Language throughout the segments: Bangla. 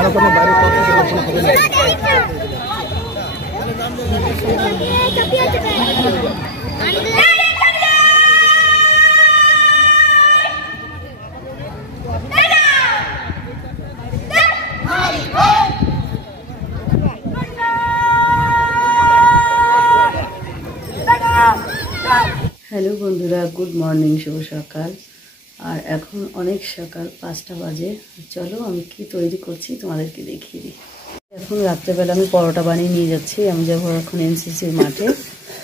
হ্যালো বন্ধুরা, গুড মর্নিং, শুভ সকাল। আর এখন অনেক সকাল, 5টা বাজে। চলো আমি কি তৈরি করছি তোমাদেরকে দেখিয়ে দিই। এখন রাত্রেবেলা আমি পরোটা বানিয়ে নিয়ে যাচ্ছি। আমি যাবো এখন এনসিসির মাঠে।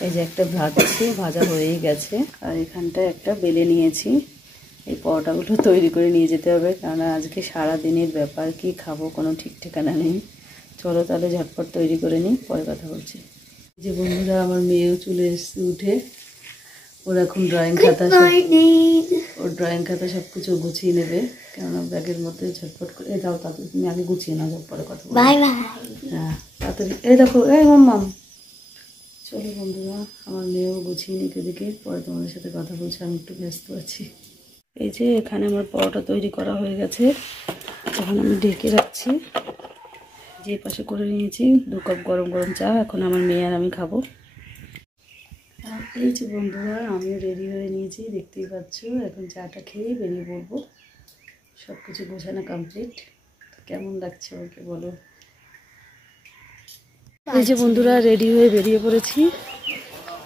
এই যে একটা ভাজছি, ভাজা হয়েই গেছে। আর এখানটায় একটা বেলে নিয়েছি। এই পরোটাগুলো তৈরি করে নিয়ে যেতে হবে, কারণ আজকে সারা দিনের ব্যাপার, কি খাবো কোনো ঠিক ঠিকানা নেই। চলো তাহলে ঝটপট তৈরি করে নিই, পরে কথা বলছি। যে বন্ধুরা, আমার মেয়েও চলে এসছে উঠে। ওর এখন ড্রয়িং খাতা সব কিছু গুছিয়ে নেবে, কেননা ব্যাগের মধ্যে ঝটপট করে দাও। তারপরে তুমি আগে গুছিয়ে নাও, পরে কথা বলবো। হ্যাঁ তাড়াতাড়ি। এই দেখো, এই মাম্মাম। চলো বন্ধুরা, আমার মেয়েও গুছিয়ে নিতে দিকে, পরে তোমাদের সাথে কথা বলছি। আমি একটু ব্যস্ত আছি। এই যে এখানে আমার পরোটা তৈরি করা হয়ে গেছে। এখন আমি ঢেকে রাখছি। যে পাশে করে নিয়েছি 2 কাপ গরম গরম চা। এখন আমার মেয়ে আর আমি খাবো। আর এই যে বন্ধুরা, আমিও রেডি হয়ে নিয়েছি, দেখতেই পাচ্ছ। এখন চাটা খেয়ে বেরিয়ে পড়বো। সব কিছু গোছানো কমপ্লিট। কেমন লাগছে আমাকে বলো। এই যে বন্ধুরা, রেডি হয়ে বেরিয়ে পড়েছি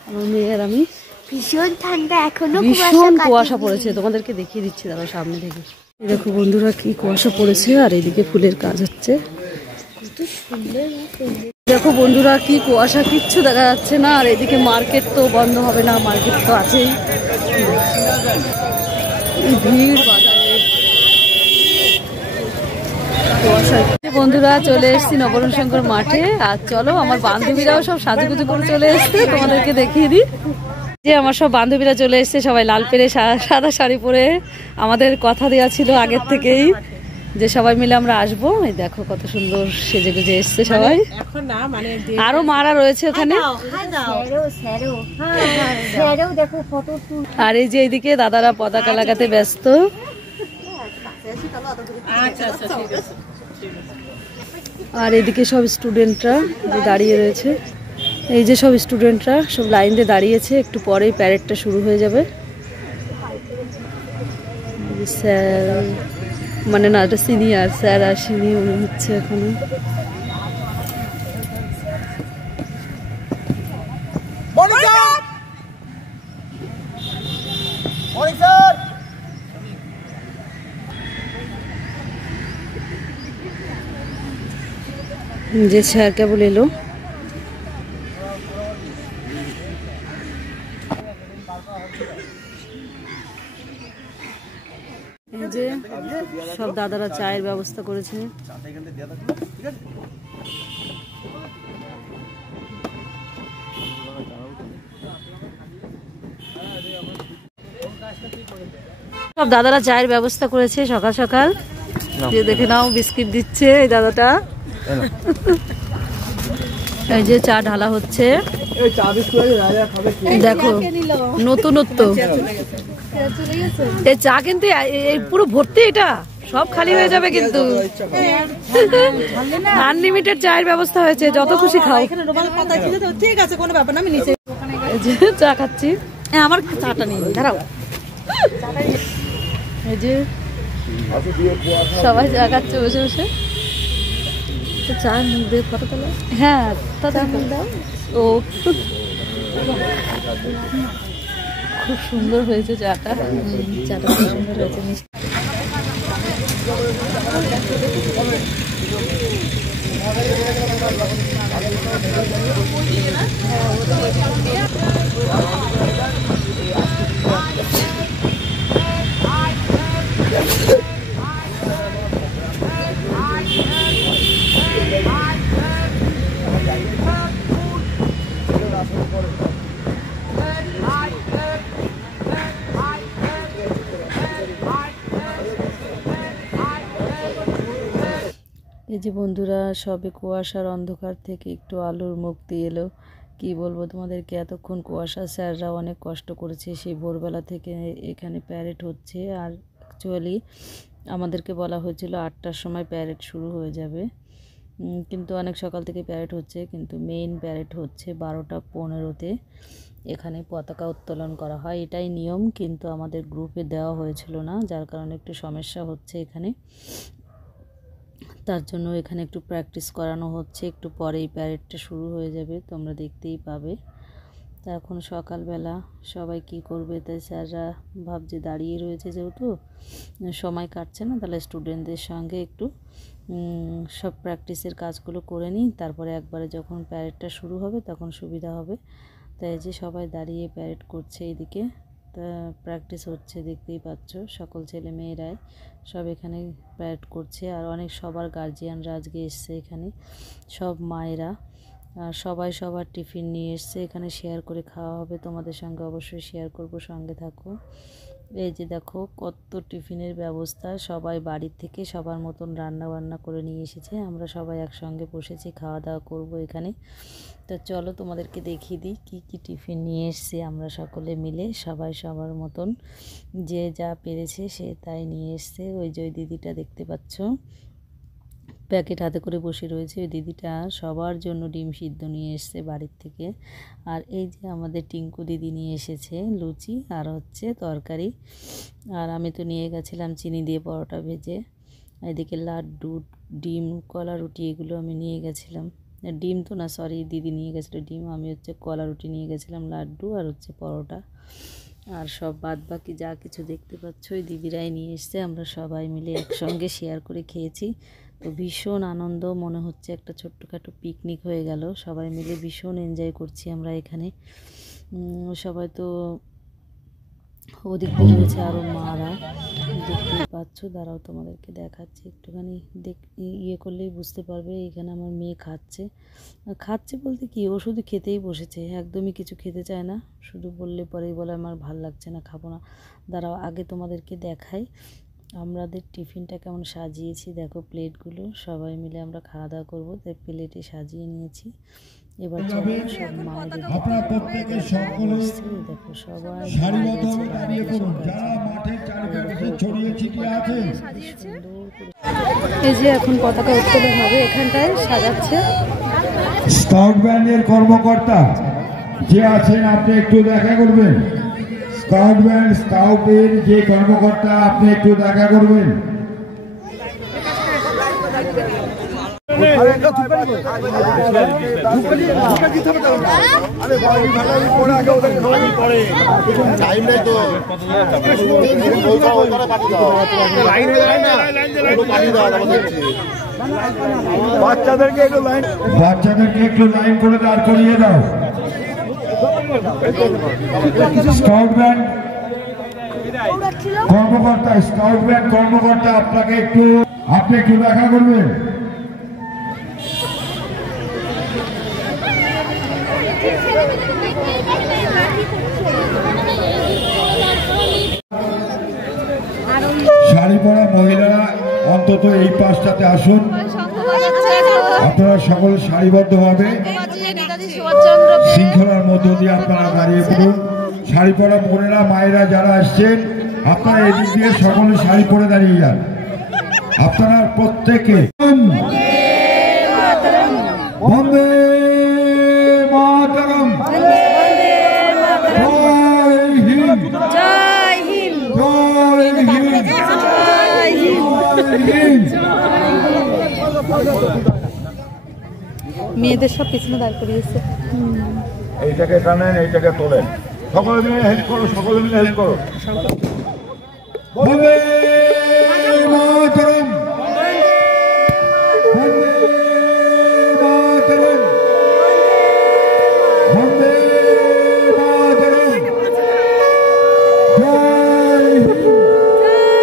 আমার মেয়ে আর আমি। ভীষণ ঠান্ডা, এখনো ভীষণ কুয়াশা পড়েছে। তোমাদেরকে দেখিয়ে দিচ্ছি দাঁড়াও সামনে থেকে। দেখো বন্ধুরা, কি কুয়াশা পড়েছে। আর এদিকে ফুলের কাজ হচ্ছে। দেখো বন্ধুরা, কি কুয়াশা, কিচ্ছু দেখা যাচ্ছে না। আর এদিকে মার্কেট তো বন্ধ হবে না, মার্কেট তো আছেই। ভিড় বাজারে, বন্ধুরা চলে এসেছি নবরণ শঙ্কর মাঠে। আর চলো, আমার বান্ধবীরাও সব সাজুগুজু করে চলে এসছে, তোমাদেরকে দেখিয়ে দিই। যে আমার সব বান্ধবীরা চলে এসছে, সবাই লাল পেরে সাদা শাড়ি পরে। আমাদের কথা দেওয়া ছিল আগের থেকেই যে সবাই মিলে আমরা আসবো। এই দেখো কত সুন্দর সেজে গুজে এসছে সবাই। আরো মারা রয়েছে ওখানে। আর এই যে এইদিকে দাদারা পতাকা লাগাতে ব্যস্ত। আর এদিকে সব স্টুডেন্টরা দাঁড়িয়ে রয়েছে। এই যে সব স্টুডেন্টরা সব লাইন দিয়ে দাঁড়িয়েছে। একটু পরেই প্যারেডটা শুরু হয়ে যাবে। স্যার মানে না, এটা সিনিয়র স্যার আসেনি মনে হচ্ছে এখনো। যে স্যার কেবল এলো। এই যে সব দাদারা চায়ের ব্যবস্থা করেছে। সব দাদারা চায়ের ব্যবস্থা করেছে সকাল সকাল। যে দেখে নাও, বিস্কিট দিচ্ছে এই দাদাটা। এই যে চা ঢালা হচ্ছে। দেখো নতুনত্ব। এই চা কিন্তু এই পুরো ভর্তি, এটা সব খালি হয়ে যাবে কিন্তু। আনলিমিটেড চায়ের ব্যবস্থা হয়েছে, যত খুশি খাও। ঠিক আছে, কোনো ব্যাপার না, আমি নিচে চা খাচ্ছি। আমার চাটা নেই, দাঁড়াও। এই যে সবাই চা খাচ্ছে বসে বসে। চা ফটো তোলো। হ্যাঁ ও, খুব সুন্দর হয়েছে চাটা। চাটা খুব সুন্দর হয়েছে। এই যে বন্ধুরা, সবে কুয়াশার অন্ধকার থেকে একটু আলোর মুক্তি এলো। কি বলবো তোমাদেরকে, এতক্ষণ কুয়াশা। স্যাররা অনেক কষ্ট করেছে, সেই ভোরবেলা থেকে এখানে প্যারেড হচ্ছে। আর অ্যাকচুয়ালি আমাদেরকে বলা হয়েছিল 8টার সময় প্যারেড শুরু হয়ে যাবে, কিন্তু অনেক সকাল থেকে প্যারেড হচ্ছে, কিন্তু মেইন প্যারেড হচ্ছে 12টা 15-তে। এখানে পতাকা উত্তোলন করা হয়, এটাই নিয়ম, কিন্তু আমাদের গ্রুপে দেওয়া হয়েছিল না, যার কারণে একটু সমস্যা হচ্ছে এখানে। তার জন্য এখানে একটু প্র্যাকটিস করানো হচ্ছে, একটু পরেই প্যারেডটা শুরু হয়ে যাবে, তোমরা দেখতেই পাবে। তা এখন সকালবেলা সবাই কি করবে, তাই স্যাররা ভাবছে দাঁড়িয়ে রয়েছে যেহেতু সময় কাটছে না, তাহলে স্টুডেন্টদের সঙ্গে একটু সব প্র্যাকটিসের কাজগুলো করে নিই, তারপরে একবারে যখন প্যারেডটা শুরু হবে তখন সুবিধা হবে। তাই যে সবাই দাঁড়িয়ে প্যারেড করছে, এইদিকে তা প্র্যাকটিস হচ্ছে, দেখতেই পাচ্ছ সকল ছেলে মেয়েরাই সব এখানে প্যারেড করছে। আর অনেক সবার গার্জিয়ানরা আজকে এসছে এখানে, সব মায়েরা, আর সবাই সবার টিফিন নিয়ে এসছে, এখানে শেয়ার করে খাওয়া হবে, তোমাদের সঙ্গে অবশ্যই শেয়ার করব, সঙ্গে থাকো। এই যে দেখো কত টিফিনের ব্যবস্থা, সবাই বাড়ির থেকে সবার মতন রান্না বান্না করে নিয়ে এসেছে, আমরা সবাই একসঙ্গে বসেছি খাওয়া দাওয়া করব এখানে। তো চলো তোমাদেরকে দেখিয়ে দিই কী কী টিফিন নিয়ে এসছে, আমরা সকলে মিলে সবাই সবার মতন যে যা পেরেছে সে তাই নিয়ে এসছে। ওই যে ওই দিদিটা দেখতে পাচ্ছ প্যাকেট হাতে করে বসে রয়েছে, ওই দিদিটা সবার জন্য ডিম সিদ্ধ নিয়ে এসছে বাড়ির থেকে। আর এই যে আমাদের টিঙ্কু দিদি নিয়ে এসেছে লুচি আর হচ্ছে তরকারি, আর আমি তো নিয়ে গেছিলাম চিনি দিয়ে পরোটা ভেজে। এদিকে লাড্ডু, ডিম, কলা রুটি এগুলো আমি নিয়ে গেছিলাম, ডিম তো না সরি দিদি নিয়ে গেছিলো ডিম, আমি হচ্ছে কলা রুটি নিয়ে গেছিলাম, লাড্ডু আর হচ্ছে পরোটা। আর সব বাদ বাকি যা কিছু দেখতে পাচ্ছ ওই দিদিরাই নিয়ে এসছে, আমরা সবাই মিলে একসঙ্গে শেয়ার করে খেয়েছি। তো ভীষণ আনন্দ, মনে হচ্ছে একটা ছোট্টখাটো পিকনিক হয়ে গেল, সবাই মিলে ভীষণ এনজয় করছি আমরা এখানে। সবাই তো ওদিক দিয়ে রয়েছে আরও মারা, দেখতেই পাচ্ছ, দাঁড়াও তোমাদেরকে দেখাচ্ছি একটুখানি, ইয়ে করলেই বুঝতে পারবে। এখানে আমার মেয়ে খাচ্ছে, খাচ্ছে বলতে কি ও শুধু খেতেই বসেছে, একদমই কিছু খেতে চায় না, শুধু বললে পরেই বলে আমার ভাল লাগছে না, খাবো না। দাঁড়াও আগে তোমাদেরকে দেখাই আমাদের টিফিনটা কেমন সাজিয়েছি, দেখো প্লেটগুলো, সবাই মিলে আমরা খাওয়া দাওয়া করবো তাই প্লেটে সাজিয়ে নিয়েছি। এবার চলো সব মায়েদের দেখো সবাই এই যে এখন পতাকা উত্তোলন হবে, এখানটায় সাজাচ্ছে স্কাউট ব্যান্ডের কর্মকর্তা যে আছেন, আপনি একটু দেখা করবেন। স্কাউট ব্যান্ড স্কাউটের যে কর্মকর্তা আপনি একটু দেখা করবেন। বাচ্চাদেরকে একটু লাইন করে দাঁড় করিয়ে দাও। স্কাউট ব্যান্ড কর্মকর্তা আপনি একটু দেখা করবেন। শাড়ি পরা মহিলারা অন্তত এই পাশটাতে আসুন, আপনারা সকলে সারিবদ্ধভাবে শৃঙ্খলার মধ্য দিয়ে আপনারা দাঁড়িয়ে পড়ুন। শাড়ি পরা বোনেরা মায়েরা যারা আসছেন আপনারা এদিক দিয়ে সকলে শাড়ি পরে দাঁড়িয়ে যান। আপনারা প্রত্যেকে বন্দে মাতরম, জয় হিন্দ, জয় হিন্দ, জয় হিন্দ, জয় হিন্দ। মেয়েদের সব পিছনে দাঁড় করিয়েছে, এইটাকে টানেন, এইটাকে তোলেন, সকলে মিলে হেল্প করো, সকলে মিলে হেল্প করো। বন্দে মাতরম, বন্দে মাতরম, বন্দে মাতরম, জয় হিন্দ, জয়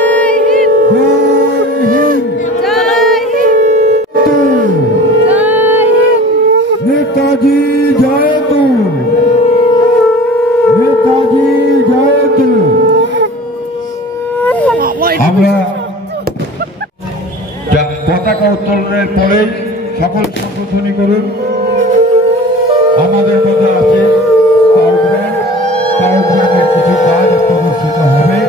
হিন্দ, নেতাজি জয়তু, নেতাজি জয়তু। আমরা পতাকা উত্তোলনের পরে সকল সংশোধনী করুন। আমাদের মধ্যে আছে স্কাউট ব্যান্ডের কিছু কাজ প্রদর্শিত হবে।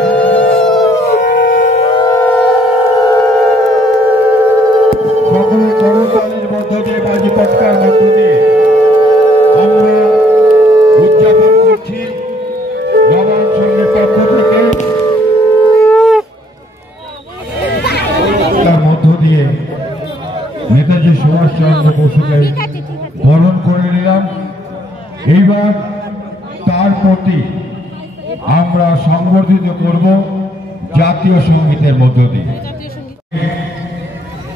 মধ্য দিয়ে বাজি পটকার মধ্য দিয়ে আমরা উদযাপন করছি নবায়ন সংঘের পক্ষ থেকে। তার মধ্য দিয়ে নেতাজি সুভাষচন্দ্র বসুকে বরণ করে নিলাম। এইবার তার প্রতি আমরা সংবর্ধিত করব জাতীয় সঙ্গীতের মধ্য দিয়ে।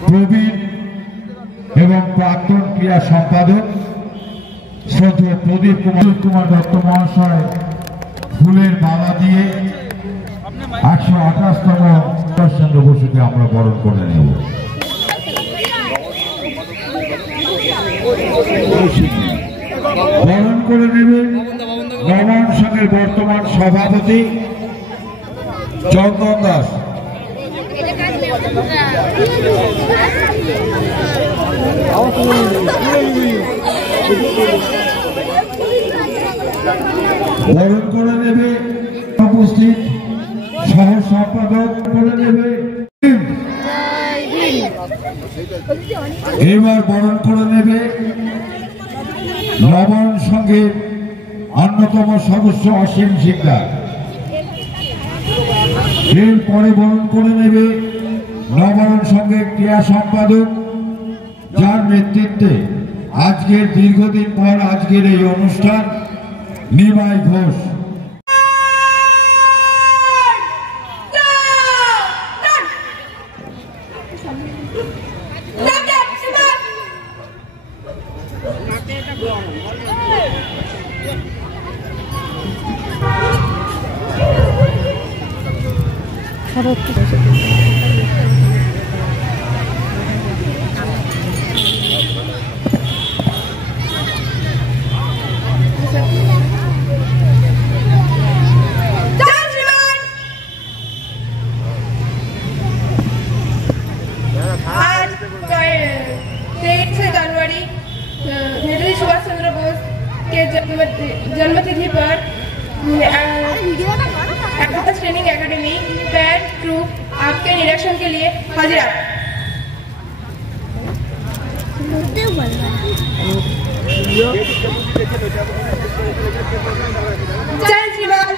প্রবীণ এবং প্রাক্তন ক্রীড়া সম্পাদক শ্রদ্ধেয় প্রদীপ কুমার দত্ত মহাশয় ফুলের মালা দিয়ে 128তম সুভাষচন্দ্র বসুকে আমরা বরণ করে নেব। বরণ করে নেবে নবায়ন সংঘের বর্তমান সভাপতি চন্দন দাস। বরণ করে নেবে উপস্থিত সহ সম্পাদক করে নেবে। এবার বরণ করে নেবে নবায়ন সংঘের অন্যতম সদস্য অসীম শিকদার। এরপরে বরণ করে নেবে নবায়ন সংঘের ক্রীড়া সম্পাদক, যার নেতৃত্বে আজকের দীর্ঘদিন পর আজকের এই অনুষ্ঠান, নিমাই ঘোষ। नेताजी सुभाष चंद्र बोस के जन्मतिथि पर एकादश ट्रेनिंग एकेडमी पैड ट्रूप आपके निरीक्षण के लिए हाजिर है। जय श्रीमान।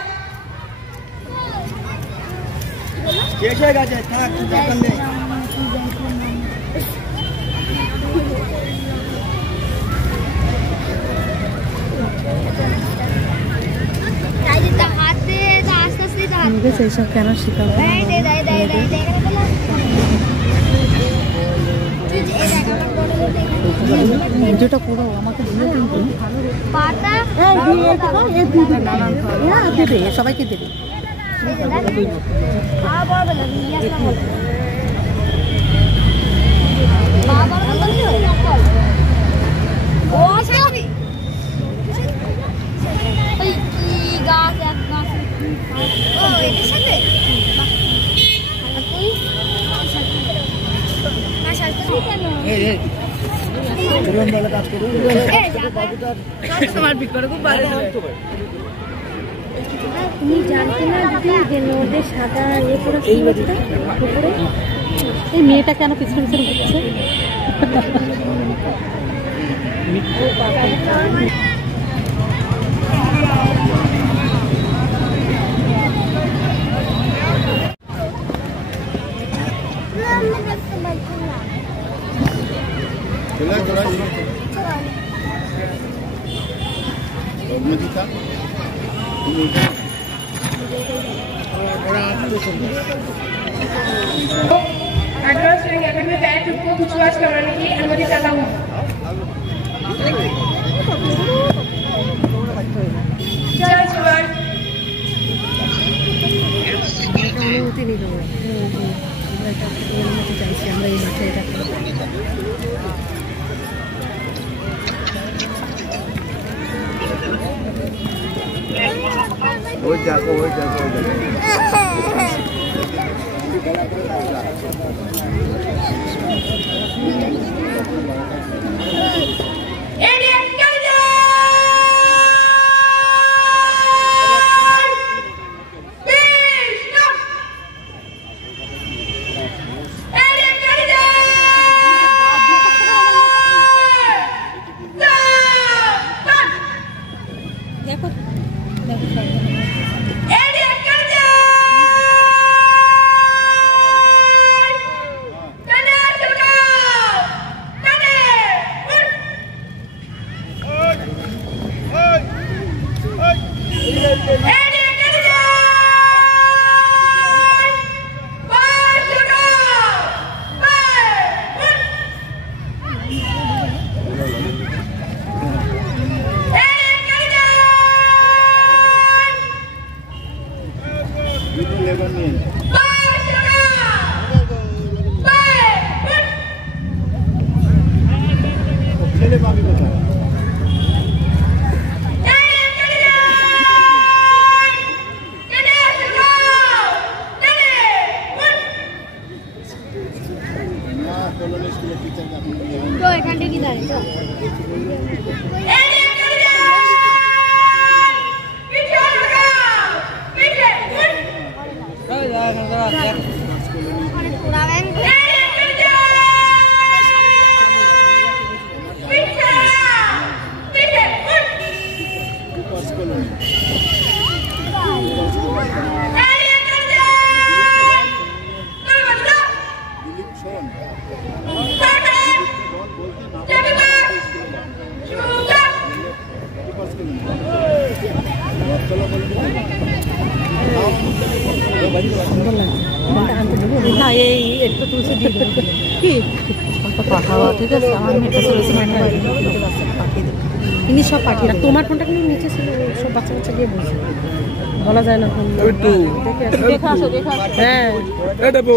সেইসব কেন শিখাবো? যেটা পুরো আমাকে দেবে, সবাইকে দেবে। তুমি জানতে না দিদি যে মেয়েদের সাদা ইয়ে করে এই মেয়েটা কেন পিছনে পিছনে ঘুরছে? एडवांस ट्रेनिंग एकेडमी पैड ट्रूप को कुचकाच करवाने की अनुमति चाहता हूँ। जय जवान। তো এখান থেকে দাঁড়িয়ে তো একটু তুলসী দিয়ে দেবো কি পাঠাবো ঠিক আছে আমার মেয়েটা চলেছে পাঠিয়ে দেবো তিনি সব পাঠিয়ে দেবো তোমার ফোনটা কিন্তু নিচে ছিল সব বাচ্চা বাচ্চা গিয়ে বলছে বলা যায় না ফোন দেখে আসো হ্যাঁ হ্যাঁ দেবো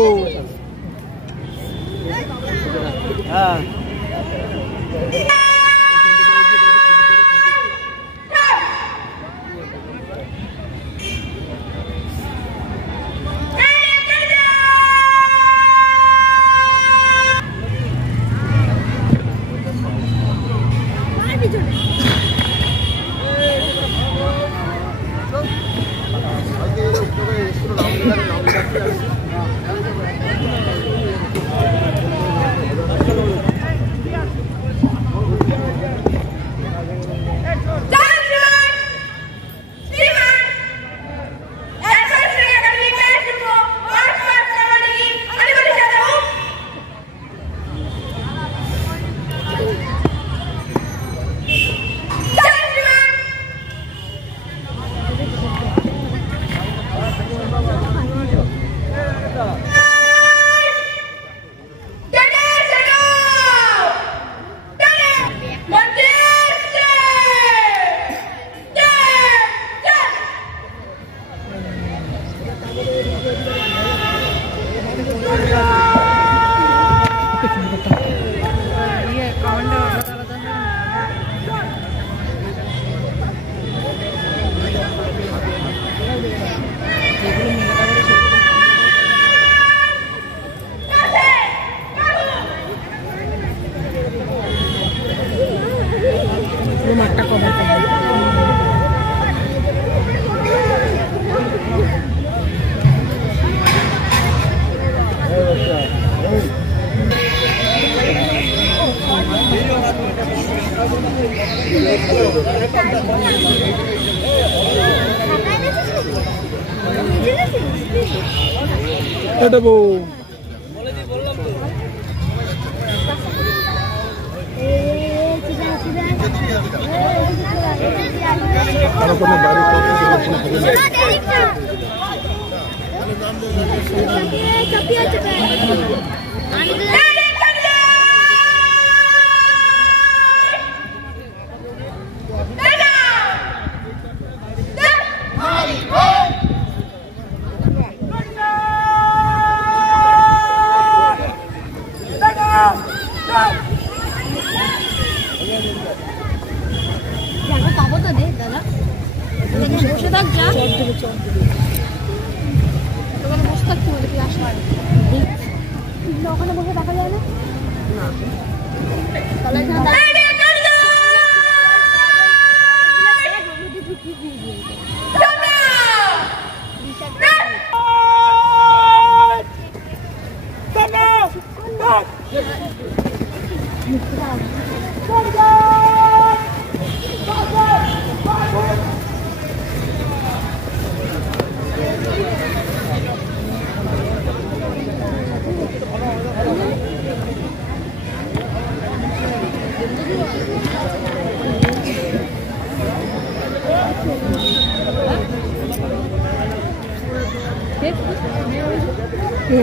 ওখানে বসে দেখা যায় না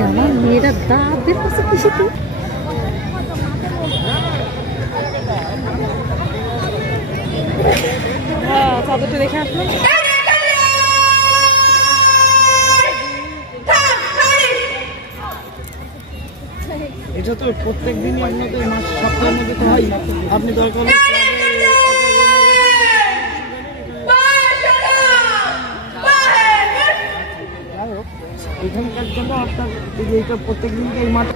আমার মেয়েরা দাঁত বের করছে কিসেতে হ্যাঁ চাদরটা দেখে আসলো এটা তো তো প্রত্যেক দিনই আপনার তো মাস সপ্তাহের মধ্যে তো হয়, আপনি দরকার এখানকার জন্য আপনার এইটা প্রত্যেক দিনকে এই মাঠ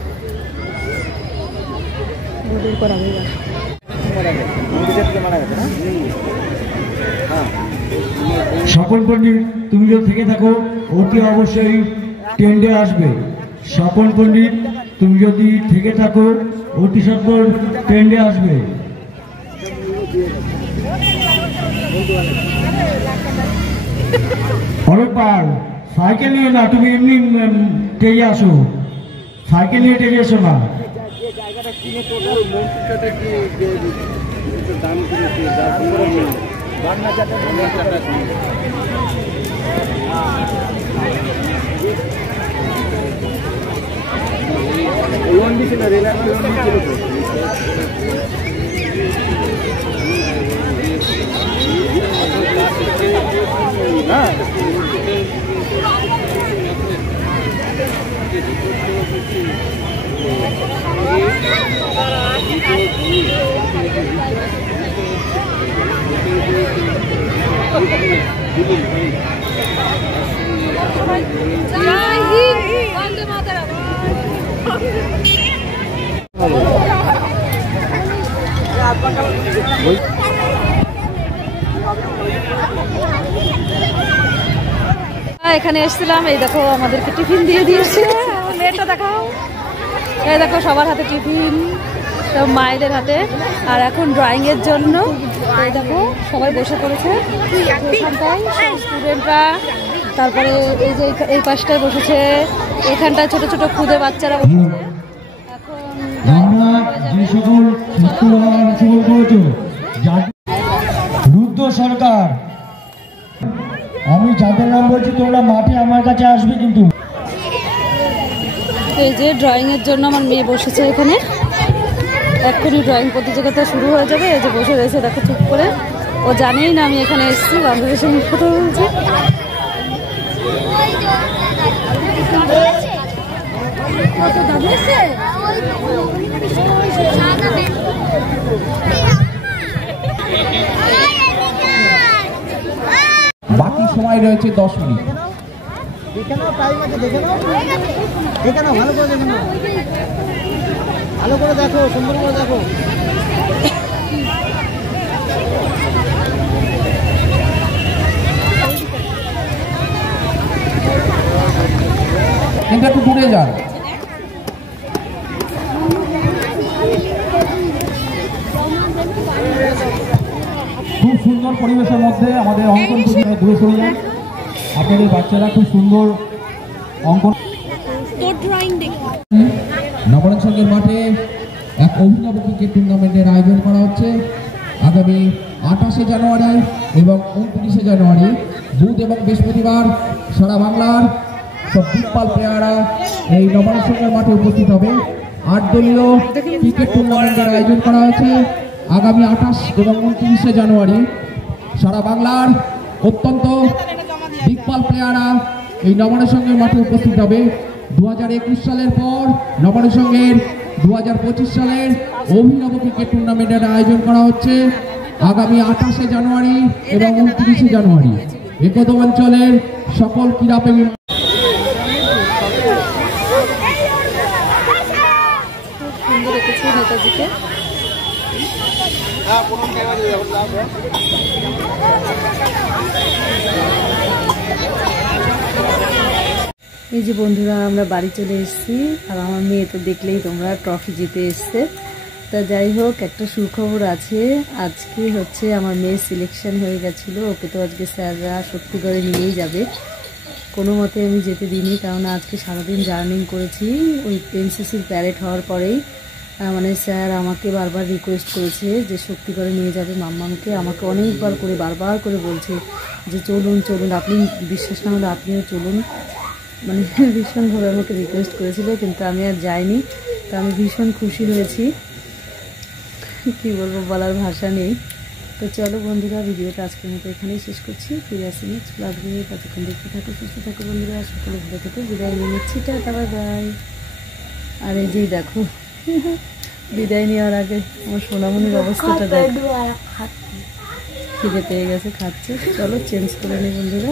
করা হয়ে গেছে। স্বপন পণ্ডিত তুমি যদি থেকে থাকো অতি অবশ্যই টেন্ডে আসবে। স্বপন পণ্ডিত তুমি যদি থেকে থাকো অতি সত্বর টেন্ডে আসবে। অলোক পাল সাইকেল নিয়ে না, তুমি এমনি টেগে আসো, সাইকেল নিয়ে টেগে এসো না। জায়গাটা কিনে টোটাল মন্ত্রীটা কি দাম কিনেছে বাংলা লোন দিয়েছিল, রেলার লোন দিয়েছিল তো। হ্যাঁ এখানে এসেছিলাম, এই দেখো আমাদেরকে টিফিন দিয়ে দিয়েছে। মেয়েটা দেখাও, এই দেখো সবার হাতে টিফিন, সব মায়েদের হাতে। আর এখন ড্রয়িং এর জন্য এই দেখো সবাই বসে পড়েছে এখানটায়, স্টুডেন্টরা। তারপরে এই যে এই পাশটায় বসেছে, এখানটায় ছোট ছোট খুদে বাচ্চারা বসেছে। রুদ্র সরকার, আমি যাদের নাম বলছি তোমরা মাঠে আমার কাছে আসবে কিন্তু। এই যে ড্রয়িং এর জন্য আমার মেয়ে বসেছে এখানে, এক্ষুনি ড্রয়িং প্রতিযোগিতা শুরু হয়ে যাবে। এই যে বসে রয়েছে দেখো চুপ করে, ও জানেই না আমি এখানে এসেছি, বান্ধবীর সঙ্গে কথা বলছি। বাকি সময় রয়েছে 10 মিনিট। দেখে নাও, টাইম আছে, দেখে নাও, দেখে নাও, ভালো করে দেখে নাও, ভালো করে দেখো, সুন্দর করে দেখো। কিন্তু একটু দূরে যান। খুব সুন্দর পরিবেশের মধ্যে আমাদের অঙ্কন দূরে সরে যান। আপনাদের বাচ্চারা খুব সুন্দর অঙ্কন। নবরণ সংঘের মাঠে এক অভিনব ক্রিকেট টুর্নামেন্টের আয়োজন করা হচ্ছে আগামী 28শে জানুয়ারি এবং 29শে জানুয়ারি, বুধ এবং বৃহস্পতিবার। সারা বাংলার সব দিকপাল প্লেয়াররা এই নবরণ সংঘের মাঠে উপস্থিত হবে। 8 দলীয় ক্রিকেট টুর্নামেন্টের আয়োজন করা হয়েছে আগামী 28 এবং 29শে জানুয়ারি। সারা বাংলার অত্যন্ত দিকপাল প্লেয়াররা এই নবরণ সংঘের মাঠে উপস্থিত হবে। 2021 সালের পর নবরণ সংঘের 2025 সালের অভিনব ক্রিকেট টুর্নামেন্টের আয়োজন করা হচ্ছে আগামী 28শে জানুয়ারি এবং 29শে জানুয়ারি। একদম অঞ্চলের সকল ক্রীড়াপ্রেমী সুন্দর রেখেছে নেতাজিকে। এই যে বন্ধুরা আমরা বাড়ি চলে এসেছি, আর আমার মেয়ে তো দেখলেই তোমরা ট্রফি জিতে এসছে। তা যাই হোক, একটা সুখবর আছে, আজকে হচ্ছে আমার মেয়ের সিলেকশন হয়ে গেছিলো। ওকে তো আজকে স্যাররা শক্তিগড়ে নিয়েই যাবে, কোনো মতে আমি যেতে দিইনি, কারণ আজকে সারাদিন জার্নিং করেছি। ওই এনসিসির প্যারেড হওয়ার পরেই মানে স্যার আমাকে বারবার রিকোয়েস্ট করেছে যে শক্তিগড়ে নিয়ে যাবে মাম্মামকে। আমাকে অনেকবার করে বারবার করে বলছে যে চলুন চলুন, আপনি বিশ্বাস না হলে আপনিও চলুন, মানে ভীষণভাবে আমাকে রিকোয়েস্ট করেছিল, কিন্তু আমি আর যাইনি। তো আমি ভীষণ খুশি হয়েছি, কী বলবো, বলার ভাষা নেই। তো চলো বন্ধুরা, ভিডিওটা আজকের মতো এখানেই শেষ করছি। ফিরে আসি নেক্সট ব্লগ নিয়ে, ততক্ষণ দেখতে থাকো, সুস্থ থাকো বন্ধুরা, সকলে ভালো থেকে বিদায় নিয়ে নিচ্ছি, টাটা বাই বাই। আর এই যে দেখো বিদায় নেওয়ার আগে আমার সোনামণির অবস্থাটা দেখ, খিদে পেয়ে গেছে, খাচ্ছে। চলো চেঞ্জ করে নিই বন্ধুরা।